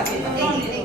Obrigada.